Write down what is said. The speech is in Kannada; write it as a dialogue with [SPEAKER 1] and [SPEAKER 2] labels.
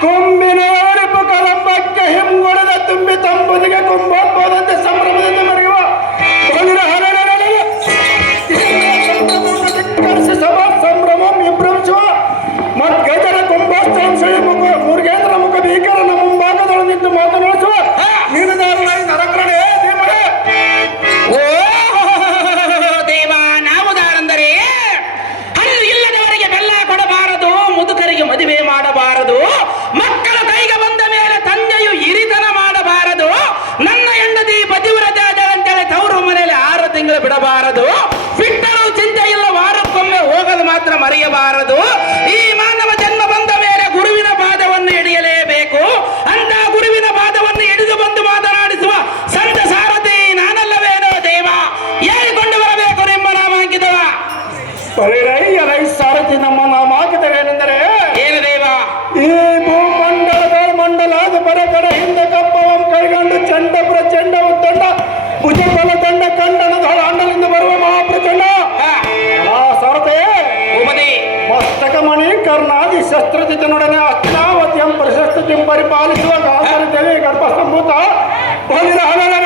[SPEAKER 1] কুম্বিনের হিমগড়ে তুমি ಬಿಡಬಾರದು. ಬಿಟ್ಟರೂ ಚಿಂತೆ ಇಲ್ಲ ವಾರಕ್ಕೊಮ್ಮೆ ಹೋಗಲು ಮಾತ್ರ ಮರೆಯಬಾರದು. ಈ ಮಾನವ ಜನ್ಮ ಬಂದ ಮೇಲೆ ಗುರುವಿನ ಪಾದವನ್ನು ಹಿಡಿಯಲೇಬೇಕು ಅಂತ ಗುರುವಿನ ಪಾದವನ್ನು ಹಿಡಿದು ಬಂದು ಮಾತನಾಡಿಸುವ ಸಂತ ಸಾರಥಿ ನಾನಲ್ಲವೇನೋ ದೇವ. ಹೇಳಿಕೊಂಡು ಬರಬೇಕು ನಿಮ್ಮ ನಾಮಾಂಕಿತವ
[SPEAKER 2] ಸಾರಥಿ ನಮ್ಮ ನಾಮಾಕಿತವೇನೆಂದರೆ
[SPEAKER 1] ಏನು ದೇವ?
[SPEAKER 2] ಈ ಭೂಮಂಡಲದ ಮಂಡಲಾದ ಬರ ಕಡೆ ಹಿಂದೆ ಕಪ್ಪವಂ ಕೈಗೊಂಡು ಚಂಡ ಪ್ರಚಂಡ ಉತ್ತಂಡ ಭುಜಬಲ ಕರ್ಣಾದಿ ಶಸ್ತ್ರಜಿತನೊಡನೆ ಅಸ್ತಿನಾವತಿಯಂ ಪ್ರಶಸ್ತಿಂ ಪರಿಪಾಲಿಸುವ ಗಾಂಧರ ದೇವಿ ಗರ್ಭಸಂಭೂತ ಹರಳರಳ